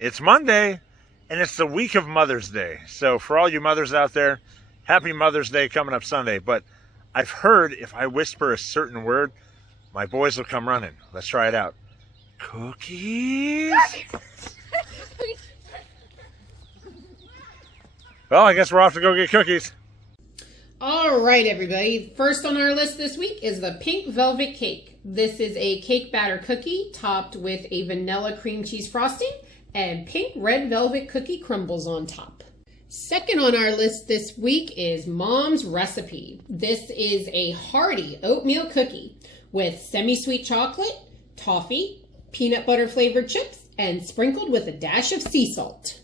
It's Monday, and it's the week of Mother's Day. So for all you mothers out there, happy Mother's Day coming up Sunday. But I've heard if I whisper a certain word, my boys will come running. Let's try it out. Cookies? Well, I guess we're off to go get cookies. All right, everybody. First on our list this week is the pink velvet cake. This is a cake batter cookie topped with a vanilla cream cheese frosting and pink red velvet cookie crumbles on top. Second on our list this week is Mom's Recipe. This is a hearty oatmeal cookie with semi-sweet chocolate, toffee, peanut butter flavored chips, and sprinkled with a dash of sea salt.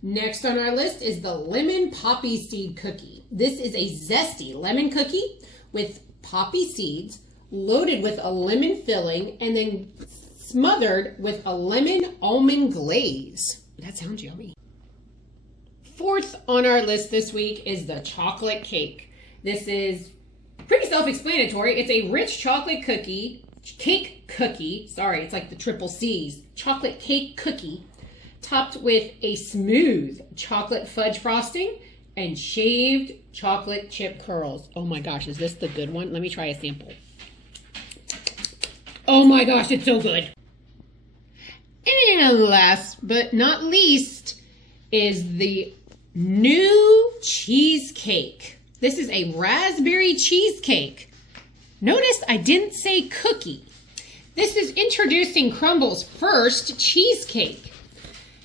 Next on our list is the lemon poppy seed cookie. This is a zesty lemon cookie with poppy seeds loaded with a lemon filling and then smothered with a lemon almond glaze. That sounds yummy. Fourth on our list this week is the chocolate cake. This is pretty self-explanatory. It's a rich chocolate cake cookie, sorry, it's like the triple C's, chocolate cake cookie, topped with a smooth chocolate fudge frosting and shaved chocolate chip curls. Oh my gosh, is this the good one? Let me try a sample. Oh my gosh, it's so good. And last but not least is the new cheesecake. This is a raspberry cheesecake. Notice I didn't say cookie. This is introducing Crumbl's first cheesecake.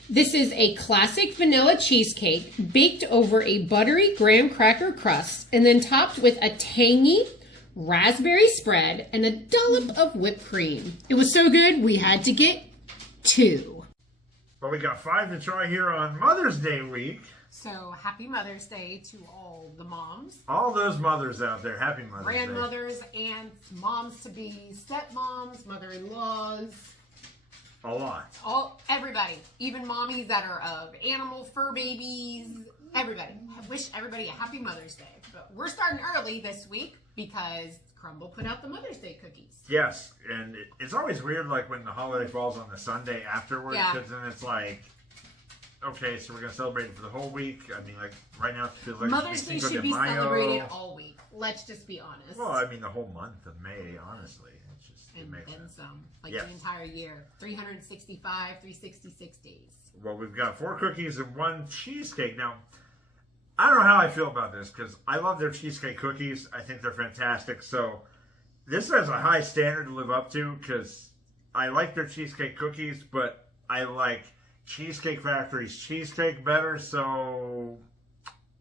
This is a classic vanilla cheesecake baked over a buttery graham cracker crust and then topped with a tangy raspberry spread and a dollop of whipped cream. It was so good, we had to get 2. Well, we got 5 to try here on Mother's Day week. So happy Mother's Day to all the moms. All those mothers out there, happy Mother's Day. Grandmothers, aunts, moms-to-be, stepmoms, mother-in-laws. A lot. Everybody. Even mommies that are of animal fur babies. Everybody. I wish everybody a happy Mother's Day. But we're starting early this week because Crumbl put out the Mother's Day cookies. Yes, and it's always weird like when the holiday falls on the Sunday afterwards, because then it's like, okay, so we're going to celebrate it for the whole week. I mean, like, right now it feels like Mother's Day should be celebrated all week. Let's just be honest. Well, I mean, the whole month of May, honestly. It's just, and it makes then sense. some. Like the entire year. 365, 366 days. Well, we've got 4 cookies and 1 cheesecake. Now, I don't know how I feel about this, because I love their cheesecake cookies. I think they're fantastic. So, this has a high standard to live up to, because I like their cheesecake cookies, but I like Cheesecake Factory's cheesecake better, so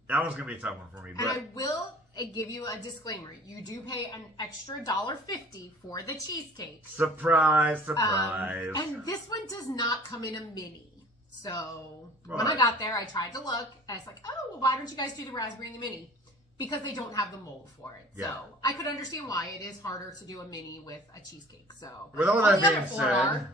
that one's going to be a tough one for me. But and I will give you a disclaimer. You do pay an extra $1.50 for the cheesecake. Surprise, surprise. And this one does not come in a mini. So when I got there, I tried to look, and it's like, oh, well, why don't you guys do the raspberry in the mini? Because they don't have the mold for it. Yeah. So I could understand why it is harder to do a mini with a cheesecake. So with all that being said,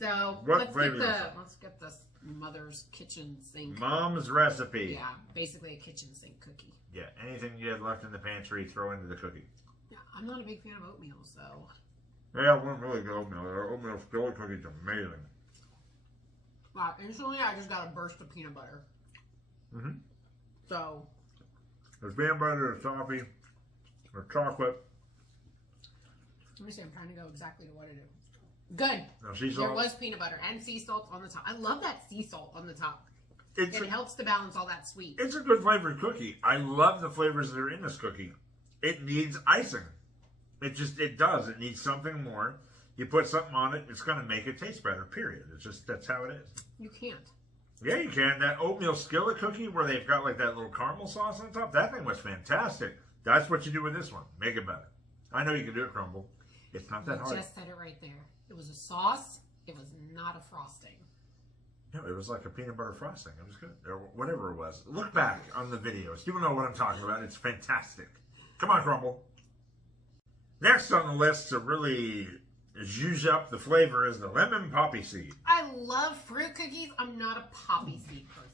so let's get this mother's kitchen sink. Mom's Recipe. Yeah, basically a kitchen sink cookie. Yeah, anything you had left in the pantry, throw into the cookie. Yeah, I'm not a big fan of oatmeal, so. Yeah, it wasn't really good oatmeal. Our oatmeal skillet cookie is amazing. Wow, instantly I just got a burst of peanut butter. Mm-hmm. So. There's peanut butter, there's toffee, there's chocolate. Let me see, I'm trying to go exactly to what it is. Good. No, sea salt. There was peanut butter and sea salt on the top. I love that sea salt on the top. It helps to balance all that sweet. It's a good flavored cookie. I love the flavors that are in this cookie. It needs icing. It does. It needs something more. You put something on it, it's going to make it taste better, period. It's just, that's how it is. You can't. Yeah, you can. That oatmeal skillet cookie where they've got like that little caramel sauce on top, that thing was fantastic. That's what you do with this one. Make it better. I know you can do it, Crumbl. It's not that hard. You just said it right there. It was a sauce. It was not a frosting. No, it was like a peanut butter frosting. It was good. Or whatever it was. Look back on the videos. You know what I'm talking about. It's fantastic. Come on, Crumbl. Next on the list to really zhuzh up the flavor is the lemon poppy seed. I love fruit cookies. I'm not a poppy seed person.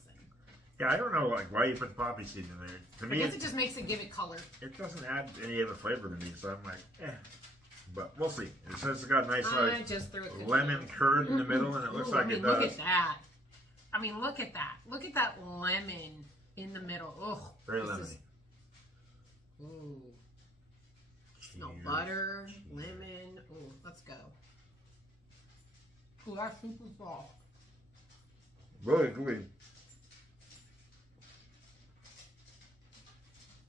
Yeah, I don't know like why you put the poppy seed in there. To me, I guess it just makes it give it color. It doesn't add any other flavor to me, so I'm like, eh. but we'll see. It says it's got a nice like just threw a lemon curd in the middle, and it looks like it does. Look at that. I mean, look at that. Look at that lemon in the middle. Ugh. Very lemony. Ooh. No butter, lemon. Ooh, let's go. Ooh, that's super soft. Really gooey.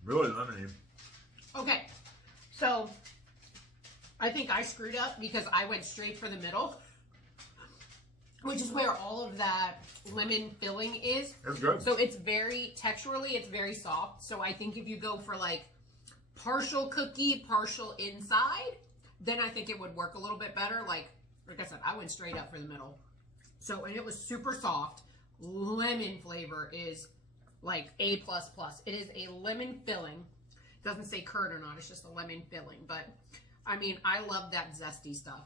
Really lemony. Okay, so I think I screwed up because I went straight for the middle, which is where all of that lemon filling is. That's good. So it's texturally, it's very soft. So I think if you go for like partial cookie, partial inside, then I think it would work a little bit better. Like I said, I went straight up for the middle. So, and it was super soft. Lemon flavor is like A++. It is a lemon filling. It doesn't say curd or not. It's just a lemon filling. But, I mean, I love that zesty stuff.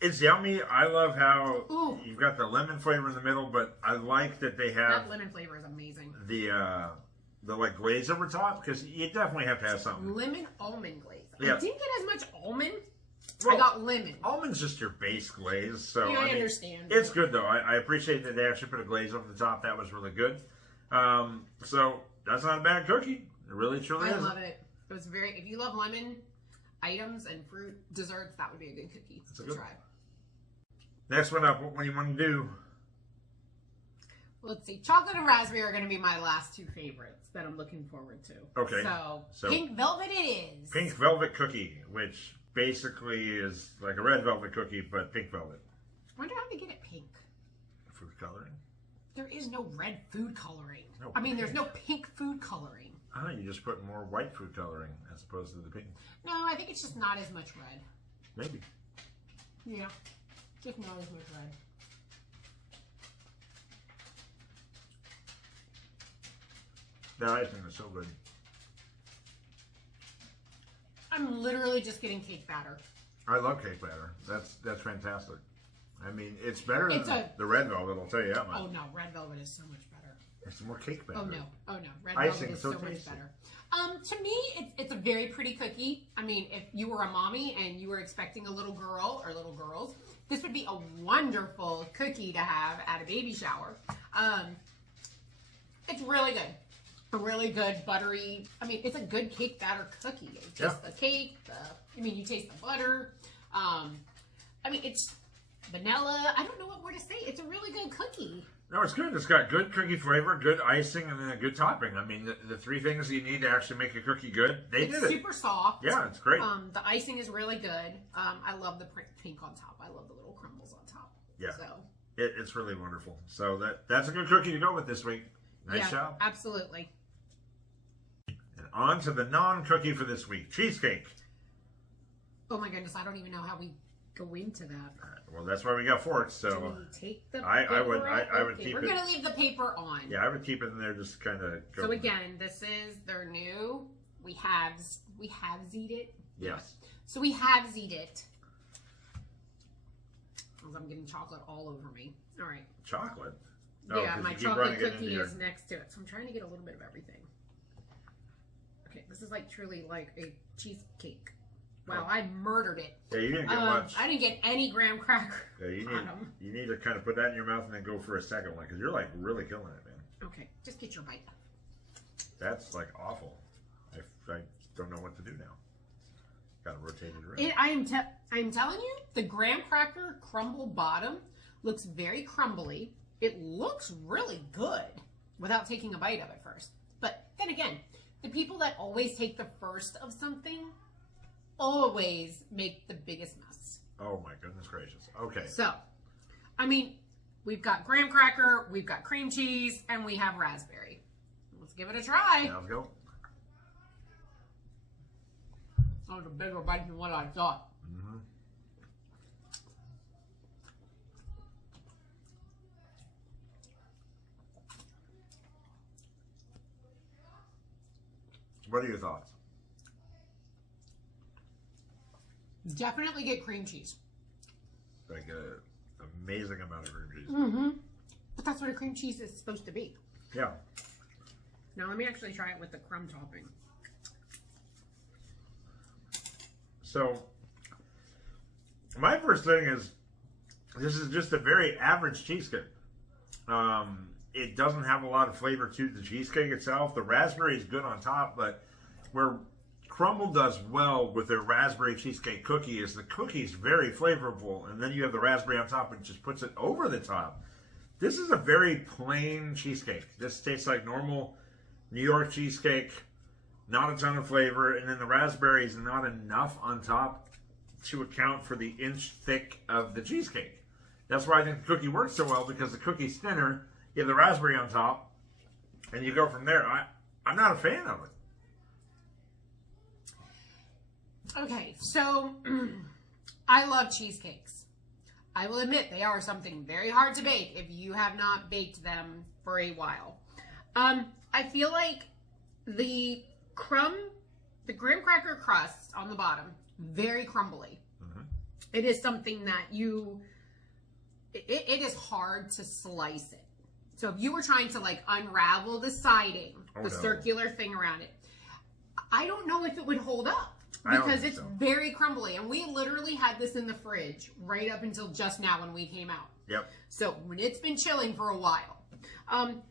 It's yummy. I love how you've got the lemon flavor in the middle, but I like that they have... That lemon flavor is amazing. The like glaze over top, because you definitely have to have something. Lemon almond glaze. Yeah. I didn't get as much almond. Well, I got lemon. Almond's just your base glaze, so yeah, I mean, understand. It's good though. I appreciate that they actually put a glaze over the top. That was really good. So that's not a bad cookie. It really truly is. I love it. It was very. If you love lemon items and fruit desserts, that would be a good cookie to try. Next one up. What do you want to do? Let's see. Chocolate and raspberry are going to be my last two favorites that I'm looking forward to. Okay. So pink velvet it is. Pink velvet cookie, which basically is like a red velvet cookie, but pink velvet. I wonder how they get it pink. Food coloring? There is no red food coloring. No, I mean, there's no pink food coloring. Oh, you just put more white food coloring as opposed to the pink. No, I think it's just not as much red. Maybe. Yeah. Just not as much red. The icing is so good. I'm literally just getting cake batter. I love cake batter. That's fantastic. I mean, it's better than the red velvet, I'll tell you that much. Oh no, red velvet is so much better. It's more cake batter. Oh no, red velvet is so much better. To me, it's a very pretty cookie. I mean, if you were a mommy and you were expecting a little girl or little girls, this would be a wonderful cookie to have at a baby shower. It's really good. A really good buttery. I mean, it's a good cake batter cookie. You taste the cake. You taste the butter. I mean, it's vanilla. I don't know what more to say. It's a really good cookie. No, it's good. It's got good cookie flavor, good icing, and then a good topping. I mean, the three things you need to actually make a cookie good, they did it. It's super soft. Yeah, it's great. The icing is really good. I love the pink on top. I love the little crumbles on top. Yeah. So it's really wonderful. So that's a good cookie to go with this week. Nice job. Absolutely. And on to the non-cookie for this week, cheesecake. Oh my goodness, I don't even know how we go into that. Well, that's why we got forks. So do we take the I would keep it. We're gonna leave the paper on. Yeah, I would keep it in there, just kind of go. So again, this is their new. We have Z'd it. Yes. So we have Z'd it. As I'm getting chocolate all over me. All right. Chocolate. Yeah, my chocolate cookie is next to it. So I'm trying to get a little bit of everything. Okay, this is like truly like a cheesecake. Wow, I murdered it. Yeah, you didn't get much. I didn't get any graham cracker. Yeah, you need to kind of put that in your mouth and then go for a second one, because you're like really killing it, man. Okay, just get your bite. That's like awful. I don't know what to do now. Gotta rotate it around. I'm telling you, the graham cracker Crumbl bottom looks very crumbly. It looks really good without taking a bite of it first. But then again, the people that always take the first of something always make the biggest mess. Oh my goodness gracious. Okay. So, I mean, we've got graham cracker, we've got cream cheese, and we have raspberry. Let's give it a try. Yeah, let's go. That was a bigger bite than what I thought. Mm-hmm. What are your thoughts? Definitely get cream cheese. Like an amazing amount of cream cheese. Mm-hmm. But that's what a cream cheese is supposed to be. Yeah. Now let me actually try it with the crumb topping. So, my first thing is, this is just a very average cheesecake. It doesn't have a lot of flavor to the cheesecake itself. The raspberry is good on top, but where Crumbl does well with their raspberry cheesecake cookie is the cookie's very flavorful, and then you have the raspberry on top and just puts it over the top. This is a very plain cheesecake. This tastes like normal New York cheesecake, not a ton of flavor, and then the raspberry is not enough on top to account for the inch thick of the cheesecake. That's why I think the cookie works so well, because the cookie's thinner, you have the raspberry on top, and you go from there. I'm not a fan of it. Okay, so I love cheesecakes. I will admit they are something very hard to bake if you have not baked them for a while. I feel like the graham cracker crust on the bottom, very crumbly. Mm-hmm. It is something that it is hard to slice it. So if you were trying to like unravel the siding, circular thing around it, I don't know if it would hold up. Because it's very crumbly. And we literally had this in the fridge right up until just now when we came out. Yep. So when it's been chilling for a while.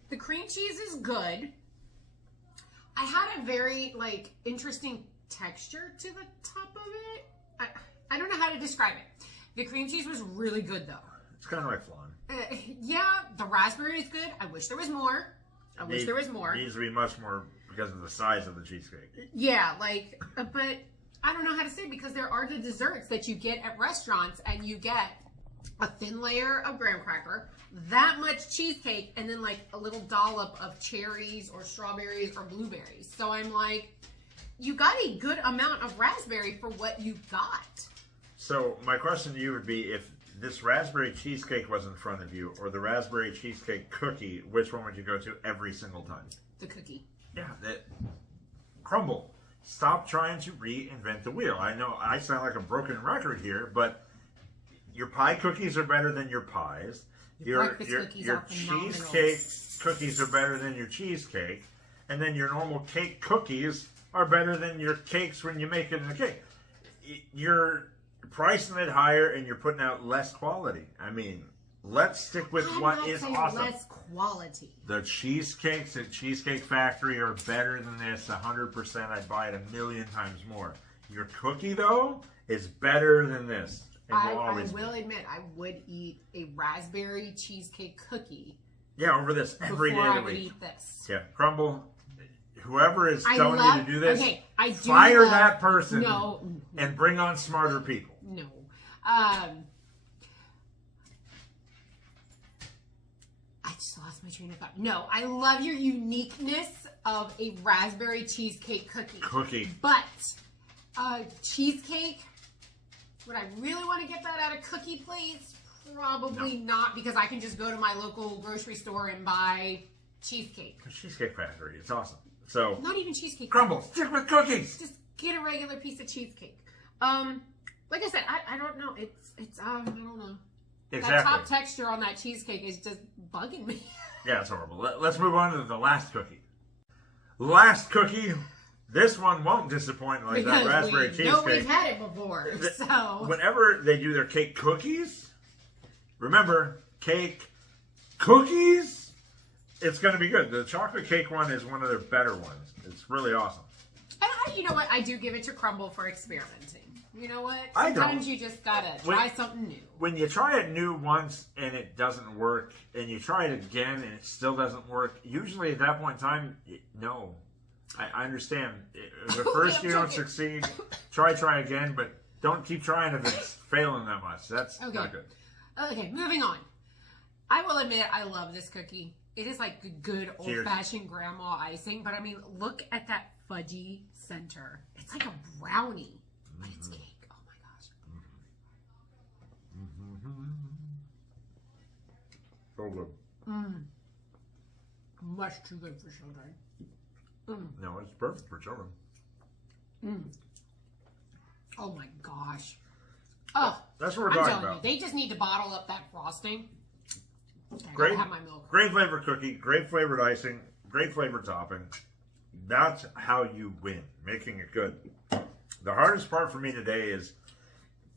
The cream cheese is good. I had a very interesting texture to the top of it. I don't know how to describe it. The cream cheese was really good though. It's kind of like flan. Yeah, the raspberry is good. I wish there was more. It needs to be much more because of the size of the cheesecake. Yeah, but I don't know how to say it, because there are the desserts that you get at restaurants, and you get a thin layer of graham cracker, that much cheesecake, and then like a little dollop of cherries or strawberries or blueberries. So I'm like, you got a good amount of raspberry for what you got. So my question to you would be, if this raspberry cheesecake was in front of you, or the raspberry cheesecake cookie, which one would you go to every single time? The cookie. Yeah, that Crumbl. Stop trying to reinvent the wheel. I know I sound like a broken record here, but your pie cookies are better than your pies. Your cheesecake cookies are better than your cheesecake. And then your normal cake cookies are better than your cakes when you make it in a cake. You're pricing it higher and you're putting out less quality. I mean, let's stick with what is awesome. Less quality. The cheesecakes at Cheesecake Factory are better than this 100%. I'd buy it 1,000,000 times more. Your cookie, though, is better than this. I will admit, I would eat a raspberry cheesecake cookie. Yeah, over this every day of the week. I would eat this. Yeah, Crumbl, whoever is telling you to do this, fire that person and bring on smarter people. No. I just lost my train of thought. No, I love your uniqueness of a raspberry cheesecake cookie. But cheesecake, would I really want to get that at a cookie place? Probably not, because I can just go to my local grocery store and buy cheesecake. Cheesecake Factory, it's awesome. So not even cheesecake. Crumbl, stick with cookies. Just get a regular piece of cheesecake. Like I said, I don't know. It's I don't know. Exactly. That top texture on that cheesecake is just bugging me. Yeah, it's horrible. Let's move on to the last cookie. Last cookie. This one won't disappoint like that raspberry cheesecake. No, we've had it before. So whenever they do their cake cookies, remember, cake cookies, it's going to be good. The chocolate cake one is one of their better ones. It's really awesome. And you know what? I do give it to Crumbl for experimenting. You know what? Sometimes you just gotta try something new. When you try it new once and it doesn't work, and you try it again and it still doesn't work, usually at that point in time, no. I understand. The first you don't succeed, try again, but don't keep trying if it's failing that much. That's not good. Okay, moving on. I will admit I love this cookie. It is like good old-fashioned grandma icing, but I mean, look at that fudgy center. It's like a brownie. But it's cake. Oh my gosh. So good. Much too good for children. No, it's perfect for children. Oh my gosh. Oh, that's what we're talking about. You, they just need to bottle up that frosting. Great, have my milk. Great flavor cookie, great flavored icing, great flavored topping. That's how you win, making it good. The hardest part for me today is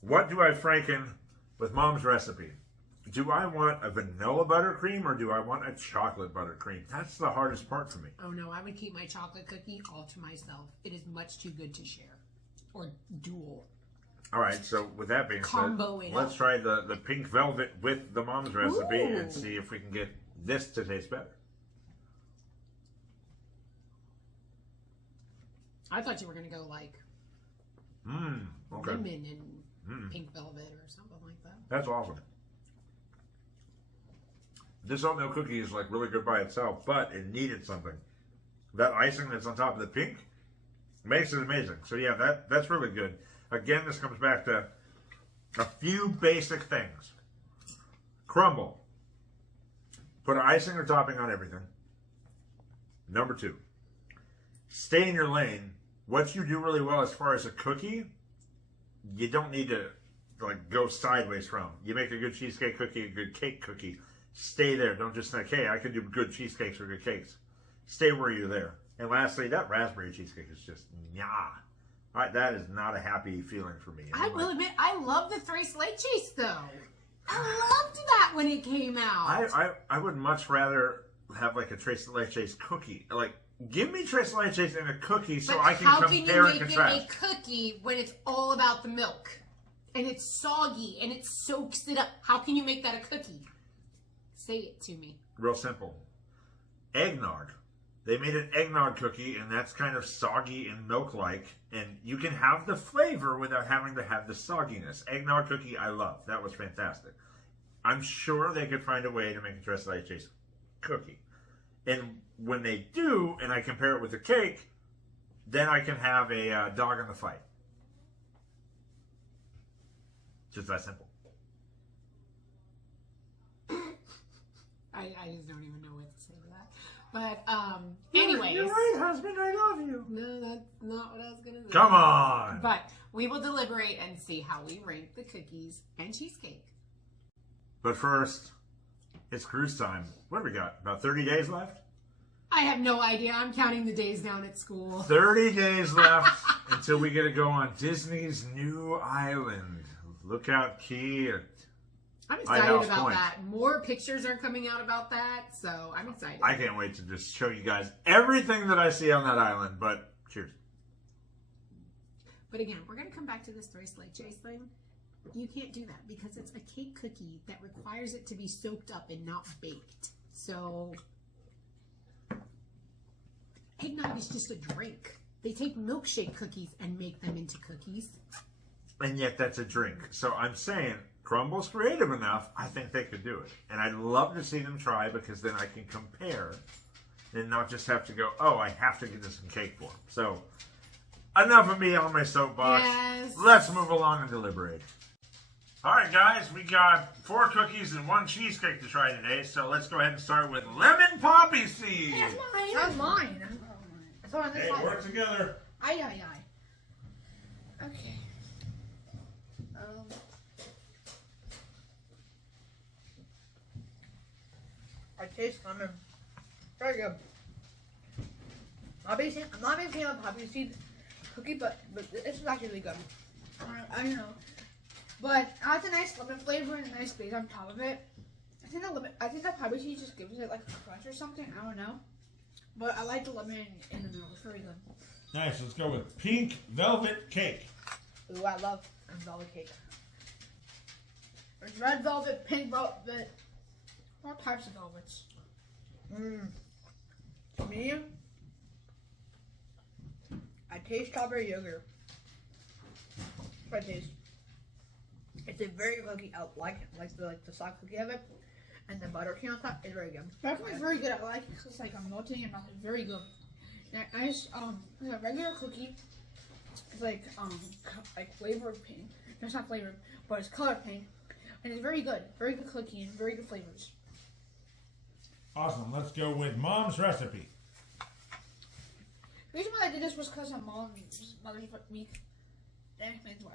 What do I franken with Mom's recipe? Do I want a vanilla buttercream or do I want a chocolate buttercream? That's the hardest part for me. Oh no, I would keep my chocolate cookie all to myself. It is much too good to share. Or duel. All right, so with that being Combo said, it let's up. try the pink velvet with the Mom's recipe and see if we can get this to taste better. I thought you were going to go like Okay. lemon and pink velvet or something like that. That's awesome. This oatmeal cookie is like really good by itself, but it needed something. That icing that's on top of the pink makes it amazing. So yeah, that's really good. Again, this comes back to a few basic things. Crumbl. Put icing or topping on everything. Number 2. Stay in your lane. What you do really well as far as a cookie, you don't need to like go sideways from. You make a good cheesecake cookie, a good cake cookie. Stay there. Don't just think, hey, I can do good cheesecakes or good cakes. Stay where you're there. And lastly, that raspberry cheesecake is just, that is not a happy feeling for me. I will admit, I love the Tres Leches though. I loved that when it came out. I would much rather have like a Tres Leches cookie. Like, give me Tres Leches in a cookie so I can compare and contrast. How can you make it a cookie when it's all about the milk? And it's soggy and it soaks it up. How can you make that a cookie? Say it to me. Real simple. Eggnog. They made an eggnog cookie, and that's kind of soggy and milk-like, and you can have the flavor without having to have the sogginess. Eggnog cookie, I love. That was fantastic. I'm sure they could find a way to make a Tres Leches cookie. And when they do, and I compare it with a cake, then I can have a dog in the fight. Just that simple. I just don't even know what to say to that. But, anyways. You're right, husband. I love you. No, that's not what I was going to say. Come on. But we will deliberate and see how we rank the cookies and cheesecake. But first, it's cruise time. What do we got? About 30 days left? I have no idea. I'm counting the days down at school. 30 days left until we get to go on Disney's new island. Lookout Key. I'm excited about that. More pictures are coming out about that, so I'm excited. I can't wait to just show you guys everything that I see on that island, but cheers. But again, we're going to come back to this Tres Leches thing. You can't do that because it's a cake cookie that requires it to be soaked up and not baked. So, eggnog is just a drink. They take milkshake cookies and make them into cookies. And yet that's a drink. So I'm saying Crumbl's creative enough, I think they could do it. And I'd love to see them try because then I can compare and not just have to go, oh, I have to get this in cake form. So enough of me on my soapbox. Yes. Let's move along and deliberate. All right, guys, we got 4 cookies and 1 cheesecake to try today. So let's go ahead and start with lemon poppy seed. That's mine. That's mine. It's on this Hey, side. work together. Aye, aye, aye. Okay. I taste lemon. Very good. I'm not a big fan of poppy seed cookie, but this is actually really good. I don't know. But it has a nice lemon flavor and a nice base on top of it. I think that poppy seed just gives it like a crunch or something. I don't know. But I like the lemon in the middle. It's very good. Nice. Let's go with pink velvet cake. Ooh, I love velvet cake. There's red velvet, pink velvet, all types of velvets. To me, I taste strawberry yogurt. That's what I taste. It's a very good cookie. I like the soft cookie of it, and the butter cream on top is very good. Definitely very good. I like it. It's like I'm melting in my mouth. It's very good. Nice. It's a regular cookie. It's like flavored pink. No, it's not flavored, but it's colored pink, and it's very good. Very good cookie and very good flavors. Awesome. Let's go with Mom's recipe. The reason why I did this was because of Mother's week. That explains why.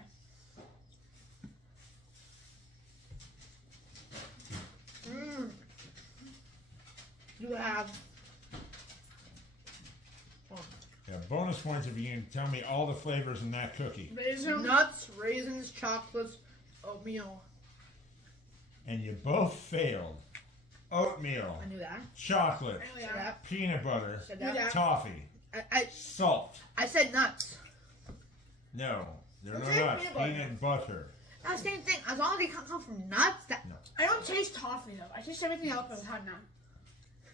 You have bonus points if you can tell me all the flavors in that cookie. Nuts, raisins, chocolates, oatmeal. And you both failed. Oatmeal. I knew that. Chocolate. I knew that. Peanut butter. Said that. Toffee. I Salt. said nuts. No. There are no Okay, nuts. peanut butter. Peanut butter. That's the same thing. As long as they come from nuts, that. No. I don't taste toffee though. I taste everything else but it's hot now.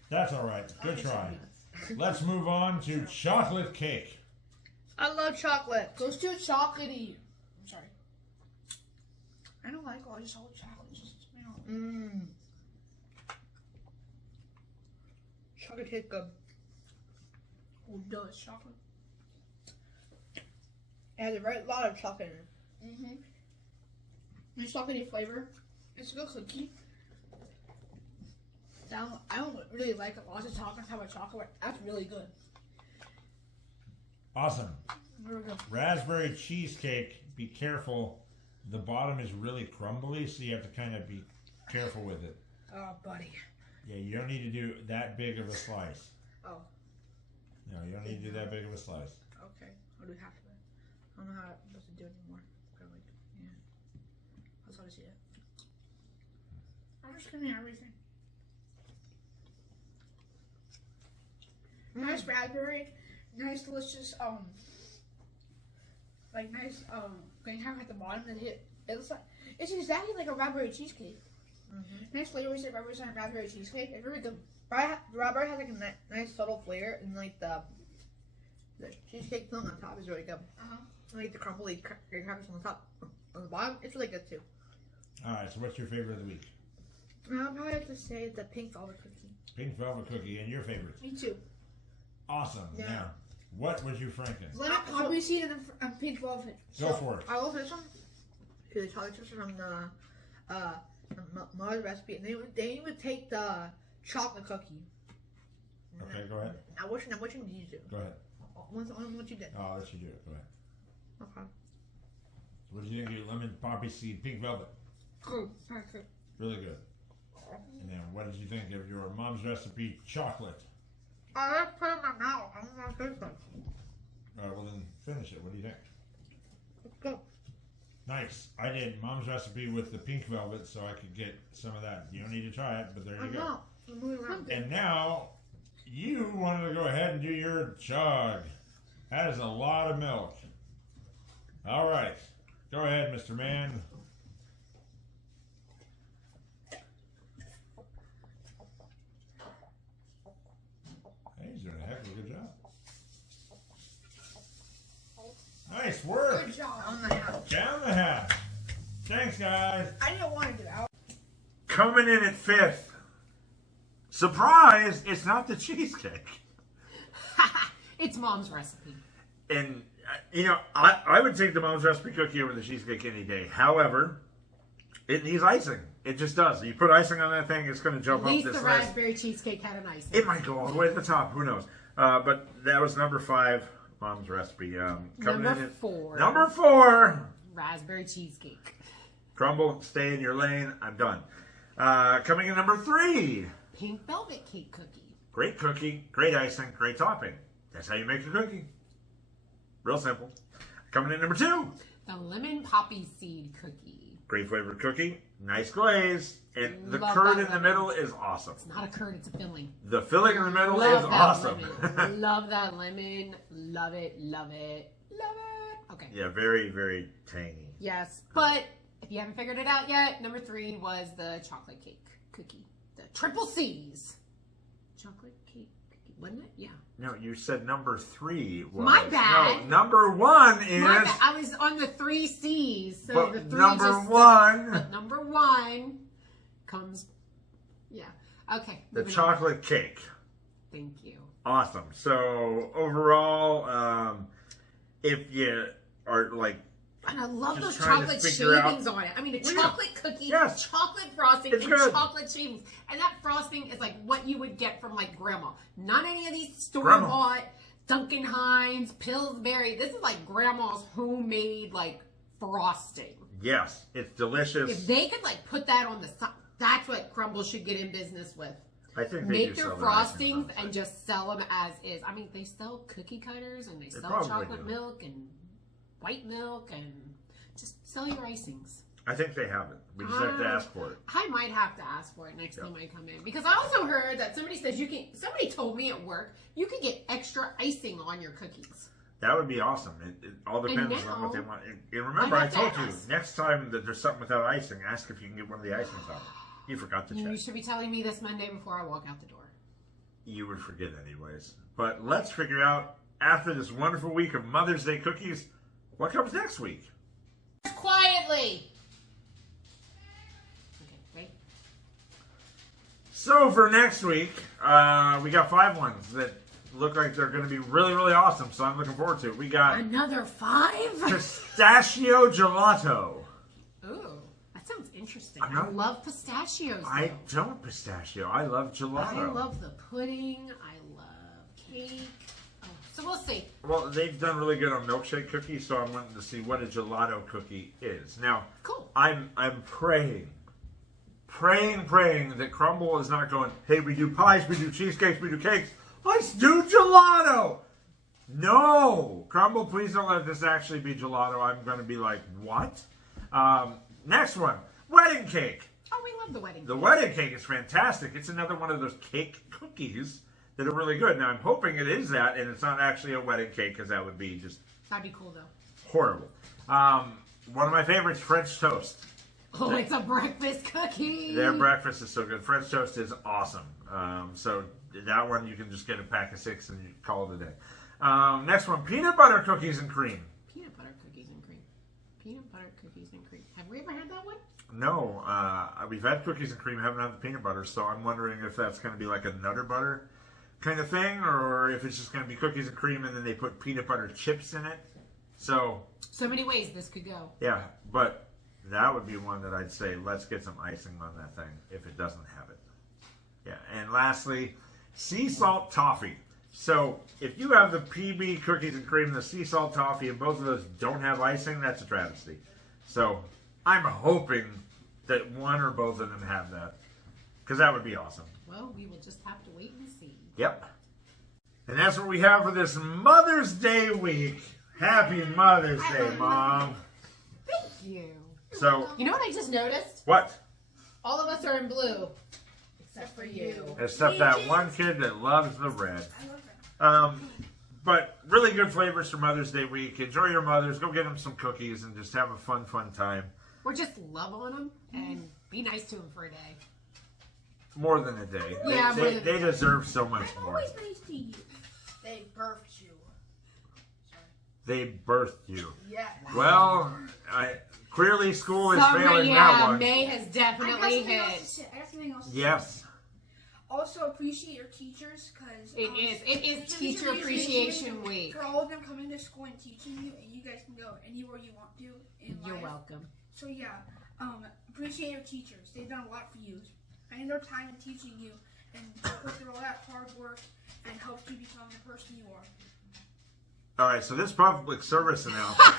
That's all right. Good try. Let's move on to chocolate cake. I love chocolate. Goes too chocolatey. I'm sorry. I don't like I just all chocolate. Just, Mmm. Chocolate cake good. Oh, does chocolate. It has a very lot of chocolate in it. Mm-hmm. Nice chocolatey flavor. It's a good cookie. I don't really like a lot of chocolate. How about chocolate? That's really good. Awesome. Very good. Raspberry cheesecake. Be careful. The bottom is really crumbly, so you have to kind of be careful with it. Oh, buddy. Yeah, you don't need to do that big of a slice. Oh. No, you don't need to do that big of a slice. Okay. I'll do half of it. I don't know how I'm supposed to do it anymore. Like, yeah. That's how to see it. I'm just giving you everything. Mm. Nice raspberry, nice delicious like nice green half at the bottom that hit. It's exactly like a raspberry cheesecake. Mm-hmm. Nice flavors that represent raspberry cheesecake. It's very good. Raspberry has like a nice subtle flavor, and like the cheesecake filling on top is really good. And, like the crumbly crackers on the top, on the bottom, it's really good too. All right, so what's your favorite of the week? I'll probably have to say the pink velvet cookie. Pink velvet cookie, and your favorite? Me too. Awesome. Yeah. Now, what was you franking? Lemon Poppyseed and pink velvet. Go for it. I will say some to the chocolate chips from the mother's recipe, and they would take the chocolate cookie. Okay, go ahead. Now, which one did you do? Go ahead. What you did? I'll let you do it. Go ahead. Okay. What did you think of your lemon poppy seed pink velvet? Good. Very good. Really good. And then what did you think of your mom's recipe chocolate? I like put it in my mouth. I don't want to taste it. All right, well then finish it. What do you think? It's good. Nice. I did mom's recipe with the pink velvet so I could get some of that. You don't need to try it, but there you go. I'm moving around. And now, you wanted to go ahead and do your chug. That is a lot of milk. All right. Go ahead, Mr. Man. Hey, he's doing a heck of a good job. Nice work. Good job. On the house. Down the hatch. Thanks, guys. I didn't want to get out. Coming in at fifth. Surprise! It's not the cheesecake. It's mom's recipe. And, you know, I would take the mom's recipe cookie over the cheesecake any day. However, it needs icing. It just does. You put icing on that thing, it's going to jump At up least this the list. raspberry cheesecake had an icing. It might go all the way to the top. Who knows? But that was number 5, mom's recipe. Coming Number in at 4. Number 4. Raspberry cheesecake. Crumbl, stay in your lane. I'm done. Coming in number 3. Pink velvet cake cookie. Great cookie, great icing, great topping. That's how you make a cookie. Real simple. Coming in number 2. The lemon poppy seed cookie. Great flavored cookie, nice glaze, and the Love curd that in the lemon. middle is awesome. It's not a curd, it's a filling. The filling in the middle Love is that awesome. lemon. Love that lemon. Love it, love it, love it. Okay. Yeah, very, very tangy. Yes, but if you haven't figured it out yet, number 3 was the chocolate cake cookie. The triple C's. Chocolate cake cookie, wasn't it? Yeah. No, you said number 3 was. My bad. No, number 1 is. My bad. I was on the 3 C's, so But the 3 number just. 1. But number 1 comes. Yeah. Okay. The moving on. chocolate cake. Thank you. Awesome. So overall, if you are like. And I love Just those trying to chocolate figure out- shavings on it. I mean, a Well, yeah. chocolate cookie, Yes. chocolate frosting, It's and good. chocolate shavings. And that frosting is like what you would get from like grandma. Not any of these Grandma. store-bought Duncan Hines, Pillsbury. This is like grandma's homemade like frosting. Yes, it's delicious. If they could like put that on the side, that's what Crumbl should get in business with. I think they make do their sell icings frostings on the and site. just sell them as is. I mean, they sell cookie cutters and they sell probably chocolate do. milk and white milk and just sell your icings. I think they have it. We just have to ask for it. I might have to ask for it next time I come in, because I also heard that somebody says you can. Somebody told me at work you could get extra icing on your cookies. That would be awesome. It all depends now, on what they want. And remember, I have to told you, ask. next time that there's something without icing, ask if you can get one of the icings on it. You forgot to check. You should be telling me this Monday before I walk out the door. You would forget anyways. But let's figure out, after this wonderful week of Mother's Day cookies, what comes next week. Quietly. Okay, wait. So for next week, we got 5 ones that look like they're going to be really, really awesome. So I'm looking forward to it. We got Another 5? pistachio gelato. Ooh, that sounds interesting. I'm I not- love pistachios. I though. don't pistachio. I love gelato. I love the pudding. I love cake. Oh, so we'll see. Well, they've done really good on milkshake cookies, so I'm wanting to see what a gelato cookie is. Now, Cool. I'm praying that Crumbl is not going, hey, we do pies, we do cheesecakes, we do cakes. Let's do gelato. No. Crumbl, please don't let this actually be gelato. I'm going to be like, what? Next one, wedding cake. Oh, we love the wedding. The wedding cake is fantastic. It's another one of those cake cookies that are really good. Now, I'm hoping it is that, and it's not actually a wedding cake, because that would be just That'd be cool, though. horrible. One of my favorites, French toast. Oh, it's a breakfast cookie. Their breakfast is so good. French toast is awesome. So that one, you can just get a pack of 6 and you call it a day. Next one, peanut butter cookies and cream. Peanut butter cookies and cream. Peanut butter cookies and cream. Have we ever had that one? No, we've had cookies and cream, haven't had the peanut butter, so I'm wondering if that's going to be like a Nutter Butter kind of thing, or if it's just going to be cookies and cream and then they put peanut butter chips in it. So many ways this could go. yeah, but that would be one that I'd say, let's get some icing on that thing if it doesn't have it. Yeah, and lastly, sea salt toffee. So if you have the PB cookies and cream, the sea salt toffee, and both of those don't have icing, that's a travesty. So I'm hoping that one or both of them have that, because that would be awesome. Well, we will just have to wait and see. Yep. And that's what we have for this Mother's Day week. Happy Mother's Day, Mom. Thank you. So, You know what I just noticed? what? All of us are in blue. Except for you. Except that one kid that loves the red. I love that. But really good flavors for Mother's Day week. Enjoy your mothers. Go get them some cookies and just have a fun time. Or just love on them and be nice to them for a day. More than a day. Yeah, more than a they day. deserve so much I'm more. always nice to you. They birthed you. They birthed you. Yeah. Well, clearly school is Summer, failing that yeah, one. May has definitely hit. I got something else to say. Yes. Also, appreciate your teachers, because It is Teacher Appreciation Week. For all of them coming to school and teaching you, and you guys can go anywhere you want to in You're life. welcome. So yeah, appreciate your teachers. They've done a lot for you. Spending their time in teaching you and put through all that hard work and helped you become the person you are. All right, so this public service announcement.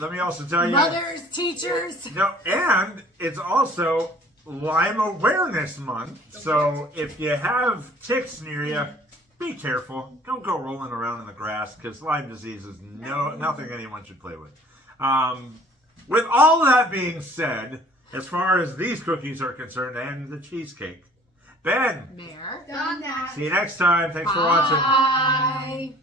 Let me also tell you. Mothers, teachers. No, and it's also Lyme Awareness Month. So if you have ticks near you, be careful. Don't go rolling around in the grass, because Lyme disease is nothing anyone should play with. With all that being said, as far as these cookies are concerned and the cheesecake, Ben, Mayor. Done that. see you next time. Thanks for watching. Bye.